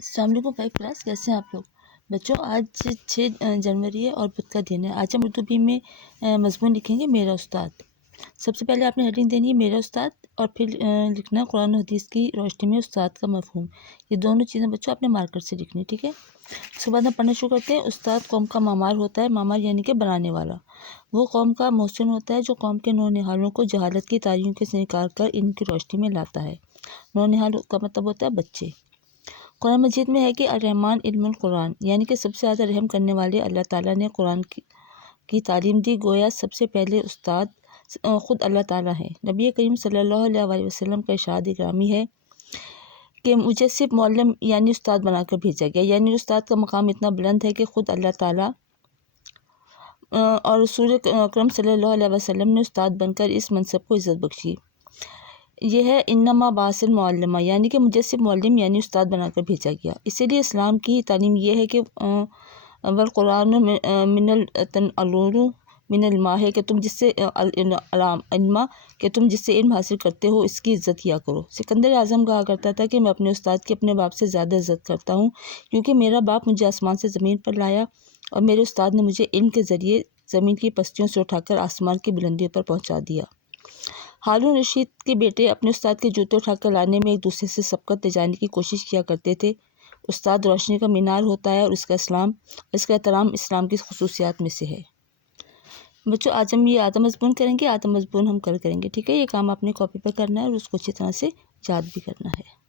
السلام علیکم 5 کلاس، کیسے ہیں آپ لوگ بچوں؟ آج 6 جنوری ہے اور بدھ کا دن ہے۔ آج ہم اردو بی میں مضمون لکھیں گے میرا استاد۔ سب سے پہلے آپ نے ہیڈنگ دینی ہے میرا استاد، اور پھر لکھنا قرآن و حدیث کی روشنی میں استاد کا مفہوم۔ یہ دونوں چیزیں بچوں اپنے مارکر سے لکھنی، ٹھیک ہے؟ اس کے بعد ہم پڑھنا شروع کرتے ہیں۔ استاد قوم کا معمار ہوتا ہے، معمار یعنی کہ بنانے والا۔ وہ قوم کا محسن ہوتا ہے جو قوم کے نونہالوں کو جہالت کی تاریکیوں سے نکال کر علم کی روشنی میں لاتا ہے۔ نونہال کا مطلب ہوتا ہے بچے۔ قرآن مجید میں ہے کہ الرحمن علم القرآن، یعنی کہ سب سے زیادہ رحم کرنے والے اللہ تعالیٰ نے قرآن کی تعلیم دی۔ گویا سب سے پہلے استاد خود اللہ تعالیٰ ہے۔ نبی کریم صلی اللہ علیہ وسلم کا ارشاد گرامی ہے کہ مجھے صرف معلم یعنی استاد بنا کر بھیجا گیا، یعنی استاد کا مقام اتنا بلند ہے کہ خود اللہ تعالیٰ اور رسول اکرم صلی اللہ علیہ وسلم نے استاد بن کر اس منصب کو عزت بخشی۔ یہ ہے انما بعث المعلمہ، یعنی کہ مجھے صرف معلم یعنی استاد بنا کر بھیجا گیا۔ اسی لیے اسلام کی تعلیم یہ ہے کہ والقرآن من العلوم من الماء ہے کہ تم جس سے علما کہ تم جس سے علم حاصل کرتے ہو اس کی عزت کیا کرو۔ سکندر اعظم کہا کرتا تھا کہ میں اپنے استاد کی اپنے باپ سے زیادہ عزت کرتا ہوں، کیونکہ میرا باپ مجھے آسمان سے زمین پر لایا اور میرے استاد نے مجھے علم کے ذریعے زمین کی پستیوں سے اٹھا کر آسمان کی بلندیوں پر پہنچا دیا۔ ہارون رشید کے بیٹے اپنے استاد کے جوتے اٹھا کر لانے میں ایک دوسرے سے سبقت لے جانے کی کوشش کیا کرتے تھے۔ استاد روشنی کا مینار ہوتا ہے اور اس کا احترام اسلام کی خصوصیات میں سے ہے۔ بچوں آج ہم یہ آدھا مضمون کریں گے، آدھا مضمون ہم کل کریں گے، ٹھیک ہے؟ یہ کام آپ نے کاپی پر کرنا ہے اور اس کو اچھی طرح سے یاد بھی کرنا ہے۔